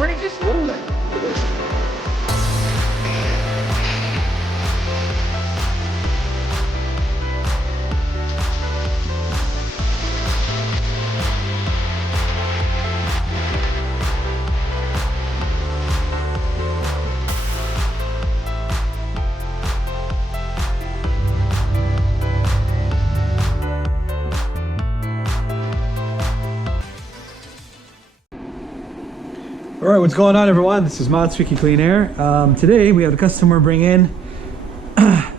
recording just a little bit. All right, what's going on, everyone? This is Matt, Squeaky Clean Air. Today we have a customer bring in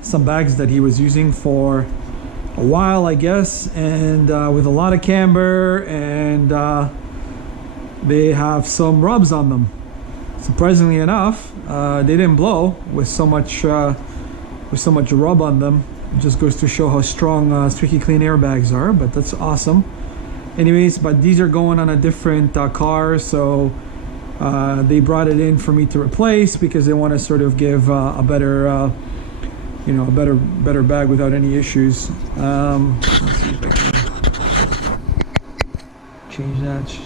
some bags that he was using for a while, I guess, and with a lot of camber, and they have some rubs on them. Surprisingly enough, they didn't blow with so much rub on them. It just goes to show how strong Squeaky Clean Air bags are, but that's awesome. Anyways, but these are going on a different car, so they brought it in for me to replace because they want to sort of give a better, you know, a better bag without any issues. Let's see if I can change that. It's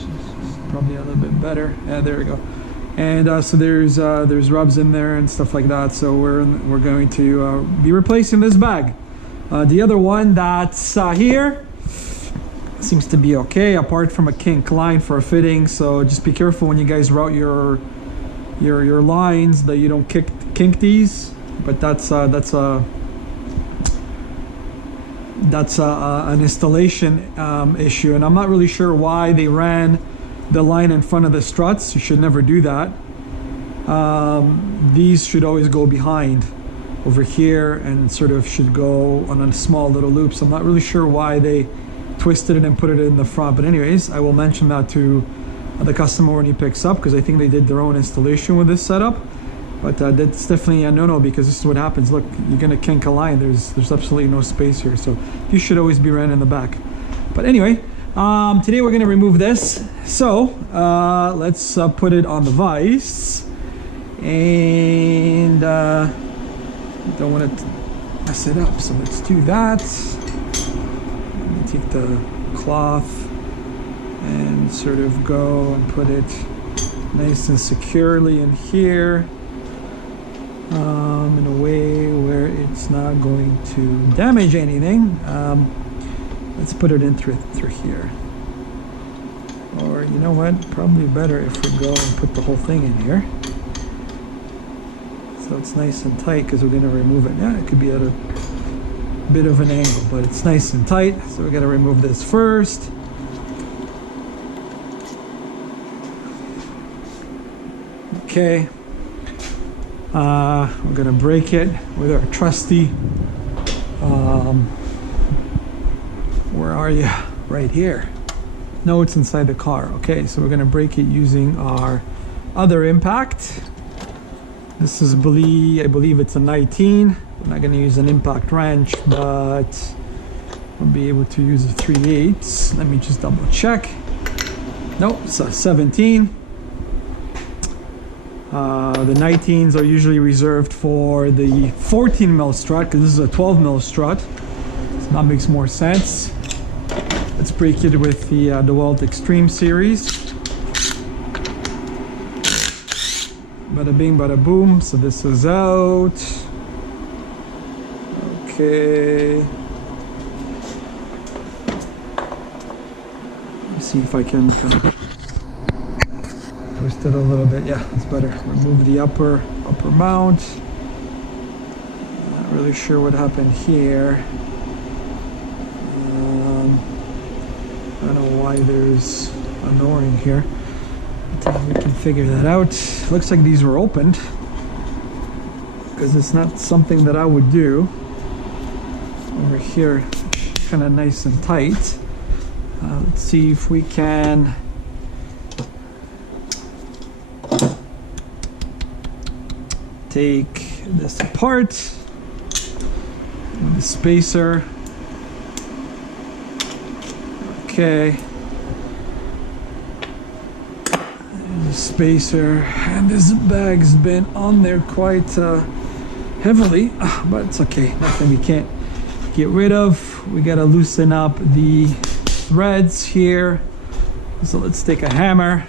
probably a little bit better. Yeah, there we go. And so there's rubs in there and stuff like that. So we're going to be replacing this bag. The other one that's here seems to be okay, apart from a kink line for a fitting. So just be careful when you guys route your lines that you don't kink these. But that's an installation issue, and I'm not really sure why they ran the line in front of the struts. You should never do that. These should always go behind over here and sort of should go on a small little loop. So I'm not really sure why they twisted it and put it in the front, but anyways, I will mention that to the customer when he picks up, because I think they did their own installation with this setup. But that's definitely a no-no, because this is what happens. Look, you're gonna kink a line. There's absolutely no space here, so you should always be ran in the back. But anyway, today we're gonna remove this. So let's put it on the vise, and don't want to mess it up, so let's do that. Take the cloth and sort of go and put it nice and securely in here, in a way where it's not going to damage anything. Let's put it in through here, or you know what, probably better if we go and put the whole thing in here so it's nice and tight, because we're going to remove it. Yeah, it could be at a bit of an angle, but it's nice and tight. So we're going to remove this first. Okay, we're going to break it with our trusty where are you? Right here. No, it's inside the car. Okay, so we're going to break it using our other impact. This is, I believe it's a 19. I'm not going to use an impact wrench, but I'll be able to use a 3/8. Let me just double check. Nope, it's a 17. The 19s are usually reserved for the 14 mil strut, because this is a 12 mil strut. So that makes more sense. Let's break it with the DeWalt Extreme series. Bada bing, bada boom. So this is out. Okay. Let's see if I can kind of twist it a little bit. Yeah, that's better. Remove the upper mount. Not really sure what happened here. I don't know why there's an O-ring here. We can figure that out. Looks like these were opened, because it's not something that I would do. Over here, kind of nice and tight. Let's see if we can take this apart with the spacer. Okay. Spacer, and this bag's been on there quite heavily, but it's okay, nothing we can't get rid of. We gotta loosen up the threads here, so let's take a hammer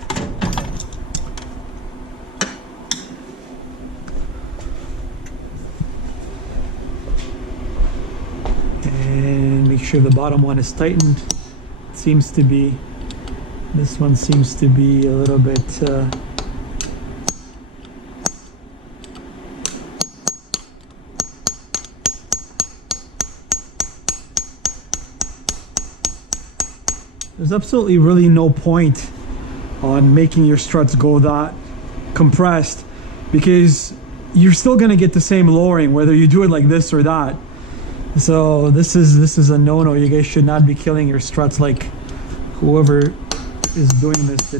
sure the bottom one is tightened. It seems to be. This one seems to be a little bit there's absolutely really no point on making your struts go that compressed, because you're still going to get the same lowering whether you do it like this or that. So this is a no-no. You guys should not be killing your struts. Like whoever is doing this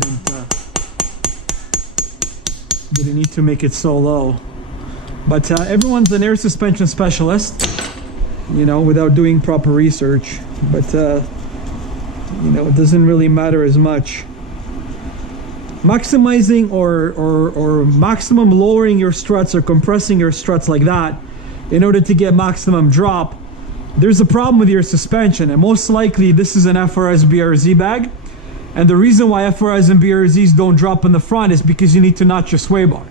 didn't need to make it so low. But everyone's an air suspension specialist, you know, without doing proper research. But you know, it doesn't really matter as much. Maximizing or maximum lowering your struts or compressing your struts like that in order to get maximum drop, there's a problem with your suspension, and most likely this is an FRS BRZ bag. And the reason why FRS and BRZs don't drop in the front is because you need to notch your sway bar.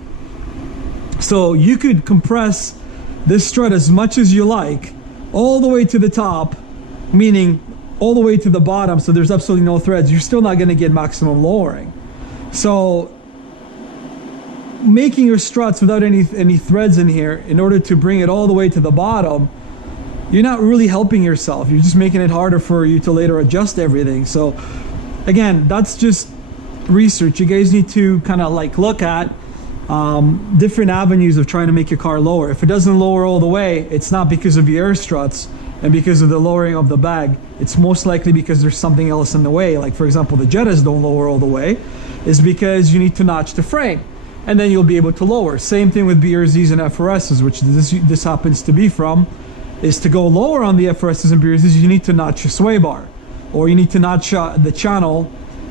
So you could compress this strut as much as you like, all the way to the top, meaning all the way to the bottom, so there's absolutely no threads. You're still not going to get maximum lowering. So making your struts without any threads in here in order to bring it all the way to the bottom, you're not really helping yourself. You're just making it harder for you to later adjust everything. So again, that's just research. You guys need to kind of like look at different avenues of trying to make your car lower. If it doesn't lower all the way, it's not because of the air struts and because of the lowering of the bag. It's most likely because there's something else in the way. Like for example, the Jettas don't lower all the way, is because you need to notch the frame, and then you'll be able to lower. Same thing with BRZs and FRSs, which this happens to be from, is to go lower on the FRSs and BRZs, you need to notch your sway bar, or you need to notch the channel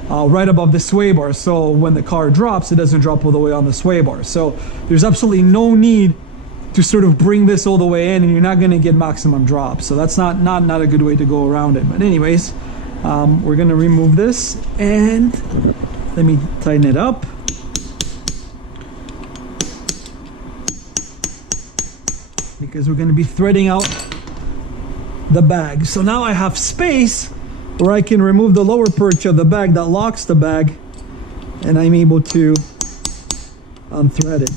right above the sway bar, so when the car drops, it doesn't drop all the way on the sway bar. So there's absolutely no need to sort of bring this all the way in, and you're not going to get maximum drop. So that's not a good way to go around it. But anyways, we're going to remove this, and let me tighten it up. Because we're going to be threading out the bag. So now I have space where I can remove the lower perch of the bag that locks the bag, and I'm able to unthread it.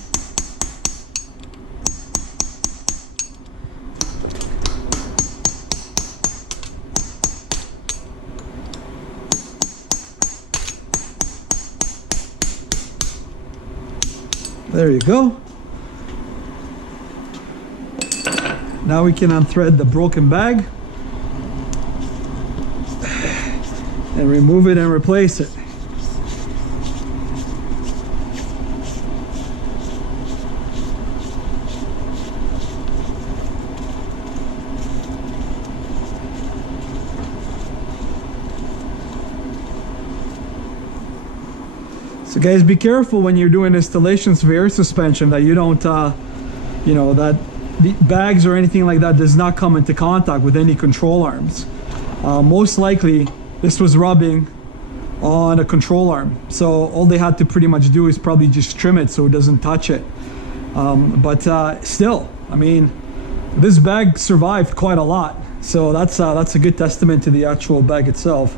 There you go. Now we can unthread the broken bag and remove it and replace it. So guys, be careful when you're doing installations of air suspension that you don't, you know, that the bags or anything like that does not come into contact with any control arms. Most likely this was rubbing on a control arm, so all they had to pretty much do is probably just trim it so it doesn't touch it. But still, I mean, this bag survived quite a lot, so that's a good testament to the actual bag itself.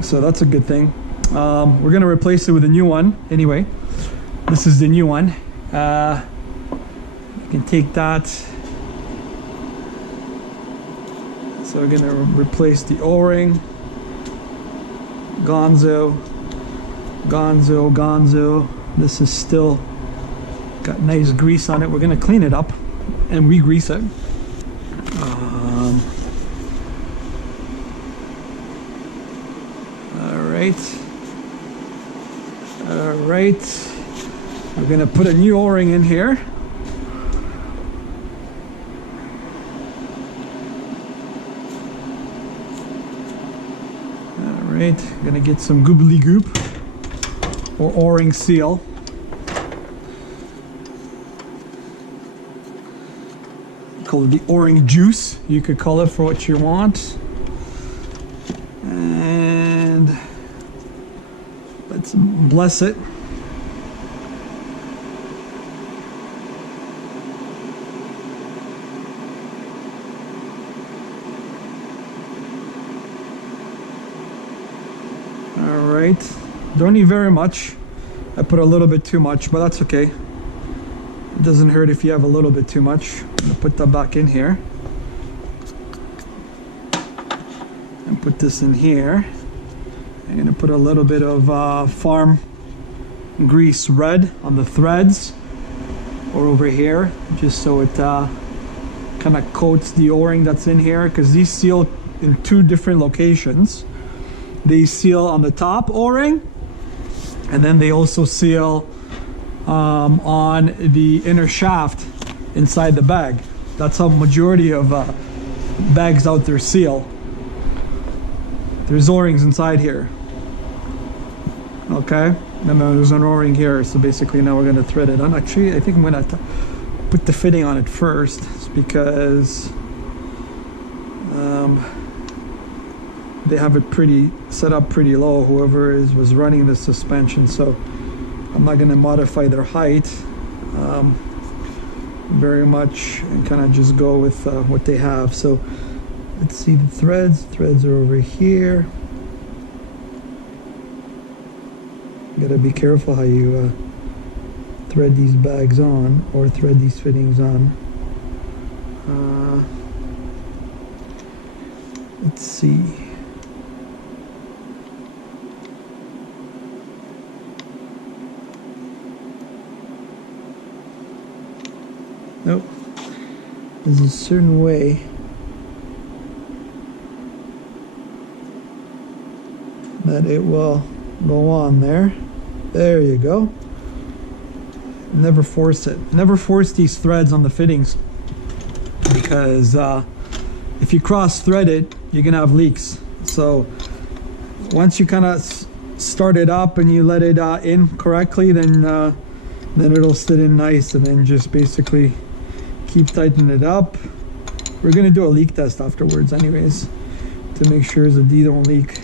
So that's a good thing. We're gonna replace it with a new one anyway. This is the new one. You can take that. So we're gonna replace the O-ring. Gonzo, Gonzo, Gonzo. This is still got nice grease on it. We're gonna clean it up and re-grease it. All right. We're gonna put a new O-ring in here. All right, gonna get some goobly goop or O-ring seal. Call it the O-ring juice. You could call it for what you want. And let's bless it. right, don't need very much. I put a little bit too much, but that's okay. It doesn't hurt if you have a little bit too much. I'm gonna put that back in here and put this in here. I'm gonna put a little bit of farm grease red on the threads or over here, just so it kind of coats the o-ring that's in here, because these seal in two different locations. They seal on the top o-ring, and then they also seal on the inner shaft inside the bag. That's how majority of bags out there seal. There's o-rings inside here. Okay, and then there's an o-ring here, so basically now we're going to thread it on. Actually, I think I'm going to put the fitting on it first, because they have it pretty set up pretty low, whoever was running the suspension, so I'm not going to modify their height very much, and kind of just go with what they have. So let's see, the threads are over here. Gotta be careful how you thread these bags on, or thread these fittings on. Let's see. Nope. There's a certain way that it will go on there. There you go. Never force it. Never force these threads on the fittings, because if you cross thread it, you're gonna have leaks. So once you kind of start it up and you let it in correctly, then it'll sit in nice, and then just basically keep tightening it up. We're gonna do a leak test afterwards anyways, to make sure that they don't leak.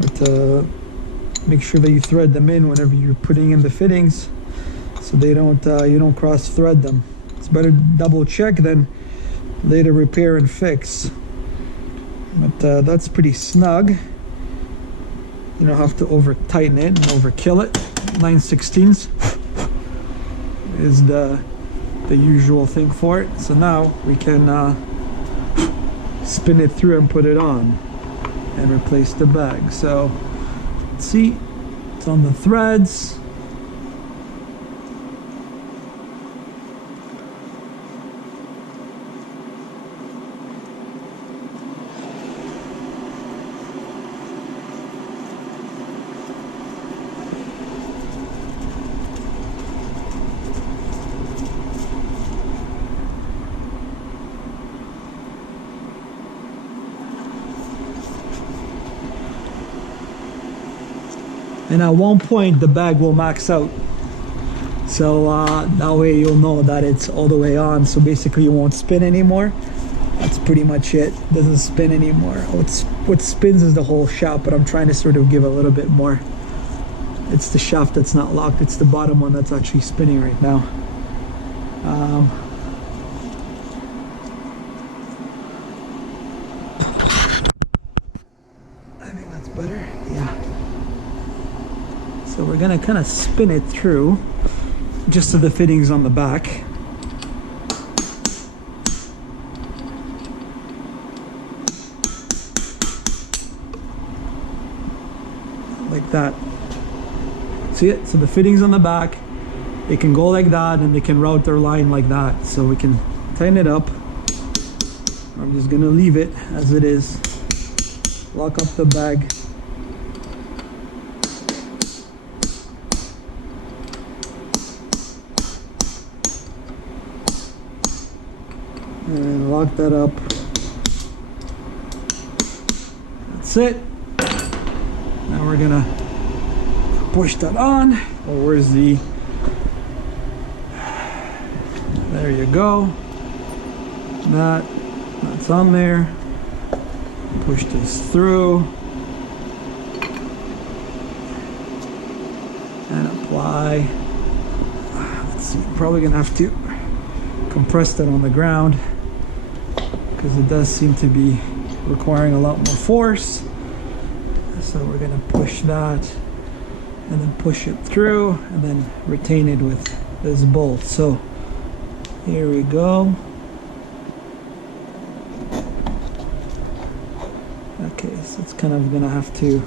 But make sure that you thread them in whenever you're putting in the fittings, so they don't you don't cross thread them. It's better to double check than later repair and fix. But that's pretty snug. You don't have to over tighten it and overkill it. 9/16 is the usual thing for it. So now we can spin it through and put it on and replace the bag. So let's see, it's on the threads. And at one point the bag will max out, so that way you'll know that it's all the way on. So basically it won't spin anymore. That's pretty much it. Doesn't spin anymore. What spins is the whole shaft, but I'm trying to sort of give a little bit more. It's the shaft that's not locked. It's the bottom one that's actually spinning right now. I think that's better. Yeah. So we're gonna kind of spin it through just to the fittings on the back. Like that. See it? So the fittings on the back, they can go like that, and they can route their line like that. So we can tighten it up. I'm just gonna leave it as it is. Lock up the bag. And lock that up. That's it. Now we're gonna push that on. Oh, where's the... There you go. That's on there. Push this through. And apply. Let's see, probably gonna have to compress that on the ground, because it does seem to be requiring a lot more force. So we're gonna push that and then push it through and then retain it with this bolt. So here we go. Okay, so it's kind of gonna have to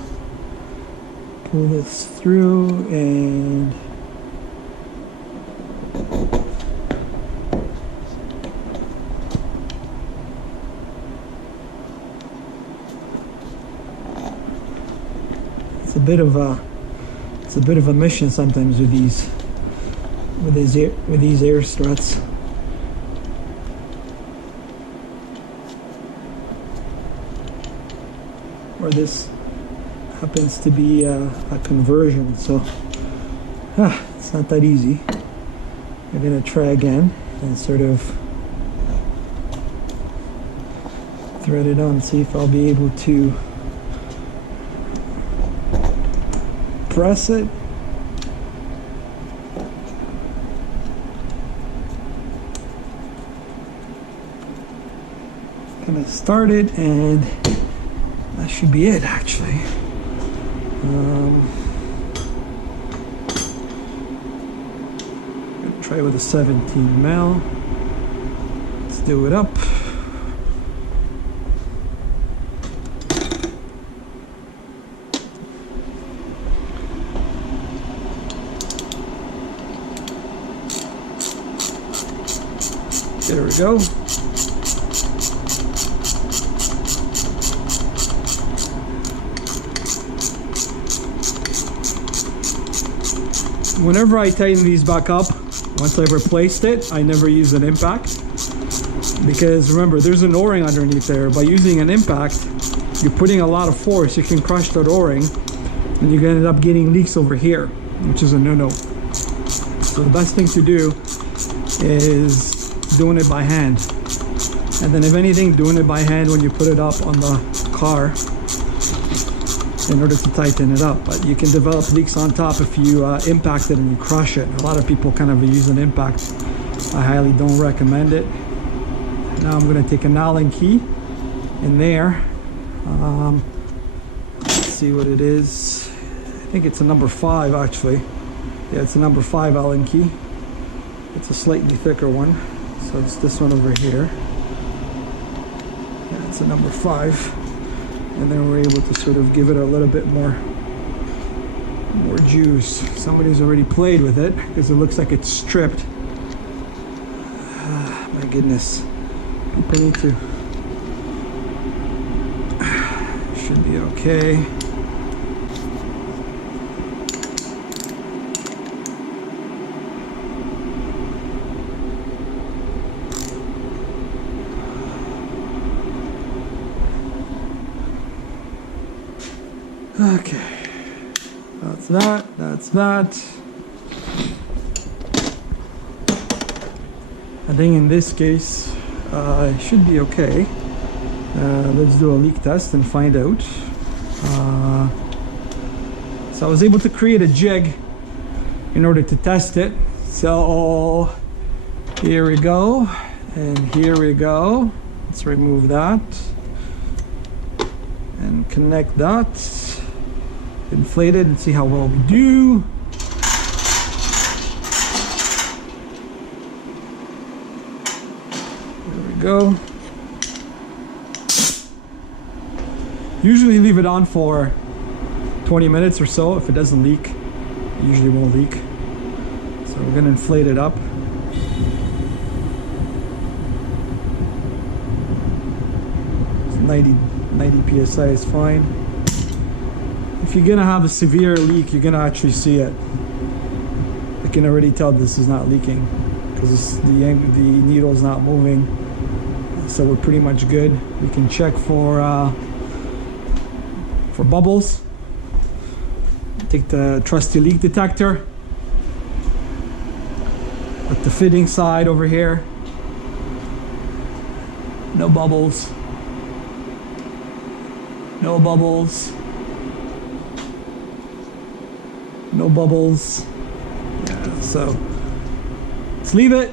pull this through and it's a bit of a mission sometimes with these air struts. Or this happens to be a conversion, so it's not that easy. I'm gonna try again and sort of thread it on, see if I'll be able to press it. Gonna start it, and that should be it actually. Gonna try with a 17 mil. Let's do it up. There we go. Whenever I tighten these back up, once I've replaced it, I never use an impact. Because remember, there's an O-ring underneath there. By using an impact, you're putting a lot of force. You can crush that O-ring, and you're gonna end up getting leaks over here, which is a no-no. So the best thing to do is doing it by hand. And then if anything, doing it by hand when you put it up on the car in order to tighten it up. But you can develop leaks on top if you impact it and you crush it. A lot of people kind of use an impact. I highly don't recommend it. Now I'm going to take an Allen key in there. Let's see what it is. I think it's a number 5 actually. Yeah, it's a number 5 Allen key. It's a slightly thicker one. So it's this one over here. Yeah, it's a number 5. And then we're able to sort of give it a little bit more juice. Somebody's already played with it because it looks like it's stripped. My goodness. People need to. Should be okay. Okay, that's that. I think in this case, it should be okay. Let's do a leak test and find out. So I was able to create a jig in order to test it. So here we go, and here we go. Let's remove that and connect that. Inflate it and see how well we do. There we go. Usually leave it on for 20 minutes or so. If it doesn't leak, it usually won't leak. So we're gonna inflate it up. It's 90 psi is fine. If you're gonna have a severe leak, you're gonna actually see it. I can already tell this is not leaking because the needle is not moving. So we're pretty much good. We can check for bubbles. Take the trusty leak detector at the fitting side over here. No bubbles. No bubbles. No bubbles. Yeah, so let's leave it.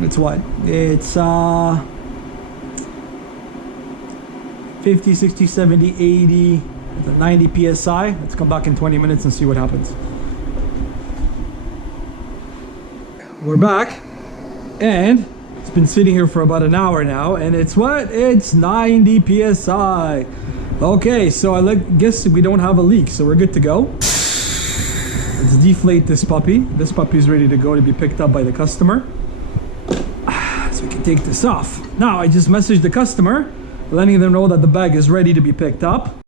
It's what? It's 50, 60, 70, 80, 90 psi. Let's come back in 20 minutes and see what happens. We're back, and it's been sitting here for about an hour now, and it's what? It's 90 psi. Okay, so I guess we don't have a leak, so we're good to go. Let's deflate this puppy. This puppy is ready to go to be picked up by the customer. So we can take this off. Now, I just messaged the customer, letting them know that the bag is ready to be picked up.